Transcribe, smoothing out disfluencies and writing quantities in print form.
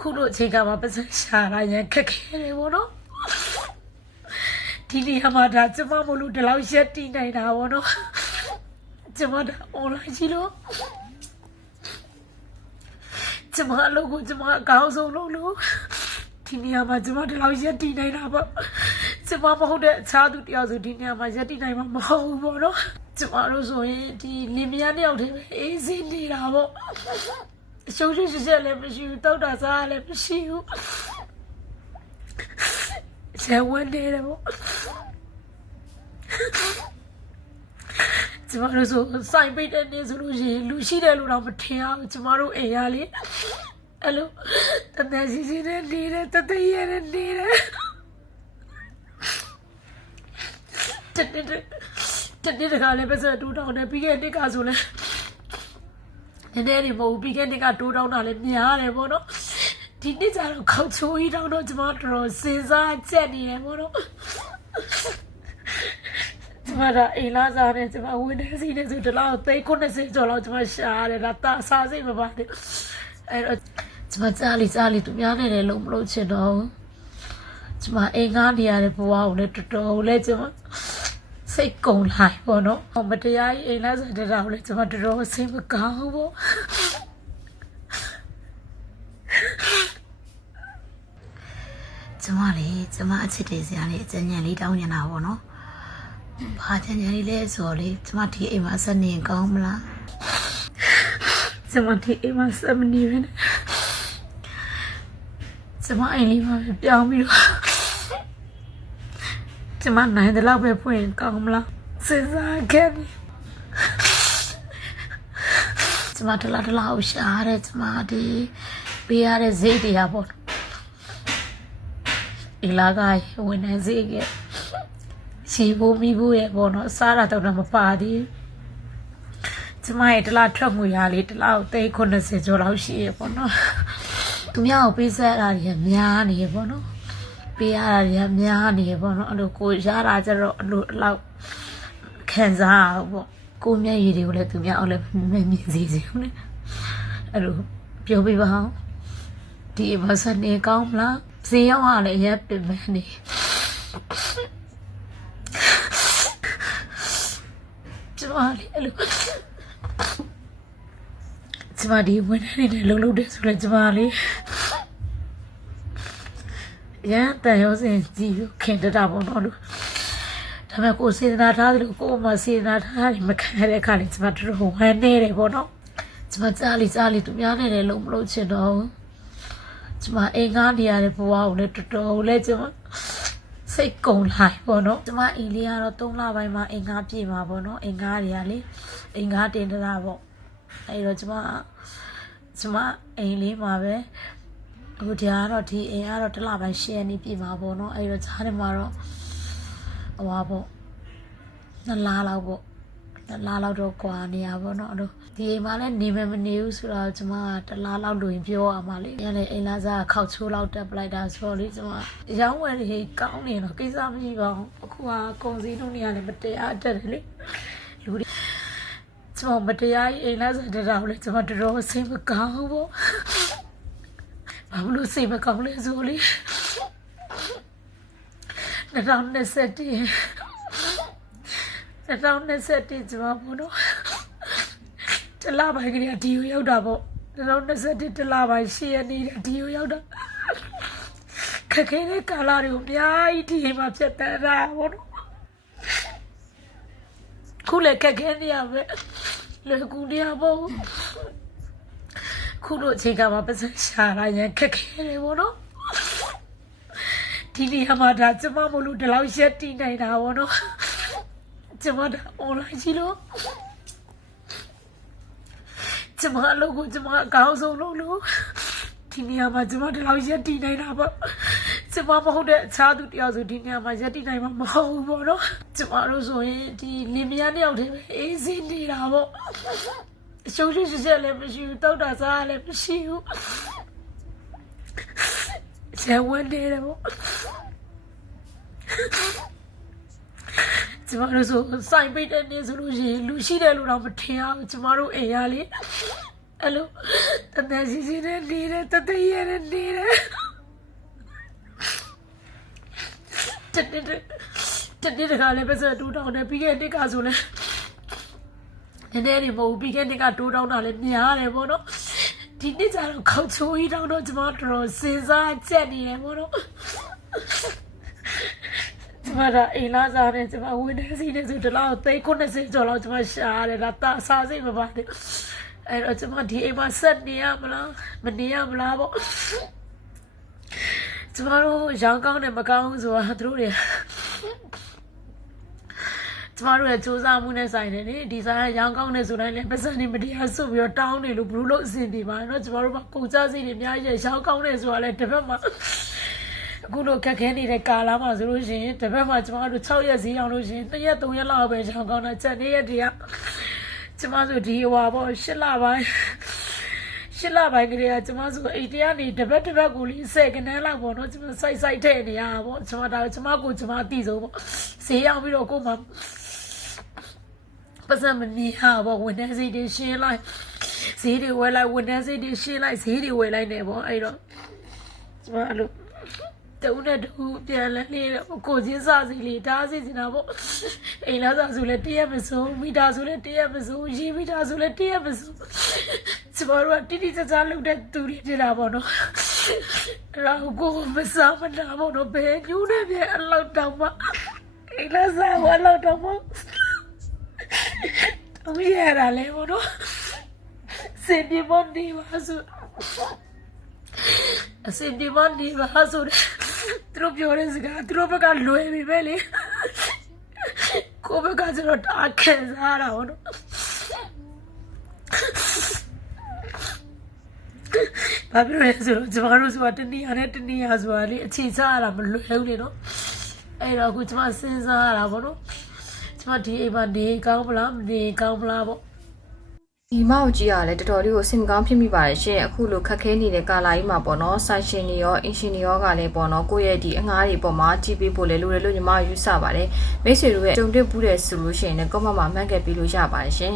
ခုလိုအချိန်ကမှပတ်စံရှာရရင်ခက်ခဲတယ်ဗောနော်ဒီနေရာမှာဒါကျမမလို့ဒီလောက်ရက်တီးနေတာဗောနော်ကျမဒါ online ကြီးလို့ကျမအလုပ်ကိုကျမအကောင်းဆုံးလုပ်လို့ဒီနေရာမှာကျမဒီလောက်ရက်တီးနေတာပေါ့ကျမမဟုတ်တဲ့အခြားသူတယောက်ဆိုဒီနေရာမှာရက်တီးနိုင်မှာမဟုတ်ဘူးဗောနော်ကျမတို့ဆိုရင်ဒီလင်မယားတယောက်တည်းပဲအေးစင်းနေတာဗောရှုံးရှက်လည်းမရှိဘူးတောက်တာစားလည်းမရှိဘူးဆယ်ဝန်းနေတယ်ဗောကျမတို့ဆိုစိုင်ပိတ်တဲ့နေ့ဆိုလို့ရှိရင်လူရှိတယ်လို့တော့မထင်အောင်ကျမတို့အိမ်ရလေအဲ့လိုတသက်စီစီနဲ့နေတယ်တသက်ရနဲ့နေတယ်တနေ့တခါလည်းပဲစတူတောင်းတယ်ပြီးခဲ့တဲ့ကဆိုလဲနည်းနည်းလေးမဟုတ်ပြီးခဲ့တဲ့ကတိုးတောင်းတာလည်းများတယ်ဗောနော်ဒီနေ့ကျတော့ခေါက်ချိုးကြီးတောင်းတော့ကျမတော်စဉ်းစားချက်နေတယ်ဗောနော်ကျမကအိမ်လာစားနေကျမဝင်နေစီနေဆိုတလောက်390ကျော်လောက်ကျမရှာရတယ်ဒါတာစားစိတ်မပါတယ်အဲ့တော့ကျမကြားလိသူများနေတယ်လုံးမလို့ချင်တော့ကျမအိမ်ကားနေရတဲ့ဘဝကိုလည်းတော်တော်လည်းကျမစိတ်ကုန်လိုက်ပေါ့နော်မတရားကြီးအိမ်လာစားတဲ့တော့လည်းကျမတော်တော်စိတ်မကောင်းဘူးကျမအချစ်တွေစရာလေးအကြံဉာဏ်လေးတောင်းနေတာပေါ့နော်ဘာကြံဉာဏ်လေးလဲဆိုတော့လေကျမဒီအိမ်မှာဆက်နေကောင်းမလားကျမဒီအိမ်မှာဆက်မနေဘူးကျမအိမ်လေးမှာပြောင်းပြီးတော့ကျမနိုင်တဲ့လောက်ပဲဖွင့်ကောင်းမလားစဉ်းစားခဲ့ပြီကျမတလားရှားတယ်ကျမဒီပေးရတဲ့ဈေးတရားပေါ့အီလာကဝင်နေစေခဲ့ရှိဖို့မိဖို့ရဲ့ပေါ့နော်စားတာတော့မပါသေးကျမရဲ့တလားထွက်ငွေရလေးတလား390ကျော်လောက်ရှိရပေါ့နော်သူများကိုပေးဆက်ရတာတွေများနေရပေါ့နော်ပေးရတာတွေများနေရပေါ့နော်အဲ့လိုကိုရတာကြတော့အဲ့လိုလောက်ခံစားအောင်ပေါ့ကိုမျက်ရည်တွေကိုလည်းသူများအောင်လည်းမြင်စေစီဦးလေအဲ့လိုပြောပြပါအောင်ဒီဘာစနေကောင်းမလားဈေးရောက်ရလေရက်ပင်မနေကျမလေးအဲ့လိုကျမဒီဝင်နေတဲ့လုံတဲ့ဆိုလဲကျမလေးရန်တန်ရောစင်ကြည့်ခင်တတာပေါ့နော်လို့ဒါပေမဲ့ကိုစေတနာထားတယ်လို့ကိုမစေတနာထားတယ်မခံရတဲ့အခါလေးကျမတို့ဝမ်းနေတယ်ပေါ့နော်ကျမကြားလိသူများနေတယ်လုံးမလို့ချင်တော့ကျမအိမ်ကားနေရတဲ့ဘဝကိုလည်းတော်တော်လည်းကျမစိတ်ကုန်လိုက်ပေါ့နော်ကျမအိမ်လေးကတော့3လပိုင်းမှာအိမ်ကားပြေမှာပေါ့နော်အိမ်ကားတွေကလေအိမ်ကားတင်တတာပေါ့အဲ့တော့ကျမအိမ်လေးမှာပဲအခုဒီကတော့ဒီအိမ်ကတော့1လပိုင်း10ရက်နေ့ပြေမှာပေါ့နော်အဲ့တော့ဈားထဲမှာတော့ဟွာပေါ့2လလောက်ပေါ့2လလောက်တော့ကွာနေရပေါ့နော်အဲ့တော့ဒီအိမ်မှာလည်းနေမနေဘူးဆိုတော့ကျမ1လလောက်လို့ရင်ပြောရမှာလေရလေအိမ်လာစားခောက်ချိုးလောက်တက်ပလိုက်တာဆိုတော့လေကျမရောင်းဝယ်တွေကောင်းနေတော့ကိစ္စမရှိပါဘူးအခုကကုန်စည်နှုန်းတွေကလည်းမတရားတက်တယ်လေလူတွေကျမမတရားကြီးအိမ်လာစားတဲ့တော့လေကျမတော်တော်စိတ်မကောင်းဘူးဘာလို့စိတ်မကောင်းလဲဆိုလေ2021ကျမဘုံတော့တလပိုင်းကလေးဒီကိုရောက်တာပေါ့2021တလပိုင်း10ရက်နေ့ဒီကိုရောက်တာခက်ခဲတဲ့ကာလတွေကိုအများကြီးဒီမှာဖြတ်တန်းတာပေါ့နော်ခုလည်းခက်ခဲနေရပဲလွယ်ကူနေရပေါ့ခုလိုအချိန်ကမှပတ်စံရှာရရင်ခက်ခဲတယ်ပေါ့နော်ဒီနေရာမှာဒါကျမမလို့ဒီလောက်ရက်တီးနေတာပေါ့နော်ကျမဒါ online ကြီးလို့ကျမအလုပ်ကိုကျမအကောင်းဆုံးလုပ်လို့ဒီနေရာမှာကျမဒီလောက်ရက်တီးနေတာပေါ့ကျမမဟုတ်တဲ့အခြားသူတယောက်ဆိုဒီနေရာမှာရက်တီးနိုင်မှာမဟုတ်ဘူးပေါ့နော်ကျမတို့ဆိုရင်ဒီလင်မယားတယောက်တည်းပဲအေးစင်းနေတာပေါ့ရှုံးရှက်လည်းမရှိဘူးတောက်တာစားလည်းမရှိဘူးဆယ်ဝန်းနေတယ်ပေါ့ကျမတို့ဆိုစိုင်ပိတ်တဲ့နေ့ဆိုလို့ရှိရင်လူရှိတယ်လို့တော့မထင်အောင်ကျမတို့အိမ်ရလေ အဲ့လိုတသက်ရှိရှိနဲ့နေတယ်တသက်ရနဲ့နေတယ်တနေ့တခါလည်းပဲဆက်2တောင်းတယ်ပြီးခဲ့တဲ့ကဆိုလဲနည်းနည်းနေမဟုတ်ပြီးခဲ့တဲ့က2တောင်းတာလည်းများတယ်ပေါ့နော်ဒီနေ့ကျတော့ခေါချိုးကြီးတောင်းတော့ကျမတော်တော်စဉ်းစားချက်နေတယ်ပေါ့နော်ကျမကအိမ်လာစားနေကျမဝင်နေစီနေဆိုတလောက်390ကျော်လောက်ကျမရှာရတယ်ဒါတာစားစိတ်မပါတယ်အဲ့တော့ကျမဒီအိမ်မှာဆက်နေရမလားမနေရမလားပေါ့ကျမတို့ရောင်းကောင်းတယ်မကောင်းဘူးဆိုတာသူတို့တွေကျမတို့ရဲ့စူးစမ်းမှုနဲ့ဆိုင်တယ်လေဒီဆိုင်ကရောင်းကောင်းတယ်ဆိုတိုင်းလည်းပတ်စံနေမတရားဆုပ်ပြီးတော့တောင်းနေလို့ဘလို့လို့အဆင်ပြေပါတော့ကျမတို့ကကုန်ကြစိတ်တွေအများကြီးရောင်းကောင်းတယ်ဆိုတာလည်းတစ်ဖက်မှာအခုလိုခက်ခဲနေတဲ့ကာလမှာဆိုလို့ရှိရင်တစ်ဖက်မှာကျမတို့6ရက်ဈေးအောင်လို့ရှိရင်2ရက်3ရက်လောက်ပဲရောင်းကောင်းတာချက်2ရက်တည်းကကျမတို့ဒီဟွာပေါ့8လပိုင်းကလေးကကျမဆိုအိတ်တရားနေတပတ်ကိုလေး10ခန်းလောက်ပေါ့နော်ကျမစိုက်ထည့်နေရတာပေါ့ကျမဒါကျမအတိဆုံးပေါ့ဈေးရောက်ပြီးတော့ကိုမှပတ်စံမနေဟာပေါ့ဝန်ထမ်းစိတ်တွေရှင်းလိုက်ဈေးတွေဝယ်လိုက်ဝန်ထမ်းစိတ်တွေရှင်းလိုက်ဈေးတွေဝယ်လိုက်နေပေါ့အဲ့တော့ကျမအဲ့လိုတူနဲ့တူပြန်လဲနေကိုချင်းစားစီလေးဒါစီနေတာပေါ့အိမ်လာစားဆိုလဲတရက်မစိုးမိသားဆိုလဲတရက်မစိုးရေမိသားဆိုလဲတရက်မစိုးကျမတို့ကတိတိကျကျလုပ်တဲ့သူတွေဖြစ်တာပေါ့နော်အဲ့တော့ကိုမစားမနာပေါ့နော်ဘယ်ညူးနေပြအလောက်တောင်မှအိမ်လာစားဝါလောက်တောင်မှတော့ရတာလေပေါ့နော်စင်ဒီမွန်ဒီပါဆိုအစင်ဒီမွန်ဒီပါဆိုသူတို့ပြောတဲ့စကားသူတို့ဘက်ကလွယ်ပြီပဲလေကိုယ့်ဘက်ကကျတော့တာခံစားရတာပေါ့နော်ဘာဖြစ်လဲဆိုတော့ကျမတို့ဆိုတာတနည်းအားနဲ့တနည်းအားဆိုတာလေအခြေချရတာမလွယ်ဘူးလေနော်အဲ့တော့အခုကျမစဉ်းစားရတာပေါ့နော်ကျမဒီအိမ်မှာနေကောင်းမလားမနေကောင်းမလားပေါ့ဒီမောက်ကြီးကလည်းတော်တော်လေးကိုစင်ကောင်းဖြစ်မိပါတယ်ရှင်အခုလိုခက်ခဲနေတဲ့ကာလာကြီးမှာပေါ့နော်ဆိုင်ရှင်တွေရောအင်ရှင်တွေရောကလည်းပေါ့နော်ကိုယ့်ရဲ့ဒီအငှားတွေပေါ်မှာကြည့်ပေးဖို့လည်းလိုတယ်လို့ညီမယူဆပါတယ်မိတ်ဆွေတို့ရဲ့ကြုံတွေ့ဘူးတဲ့ဆိုလို့ရှိရင်လည်းကောမမှာမှတ်ခဲ့ပြီးလို့ရပါတယ်ရှင်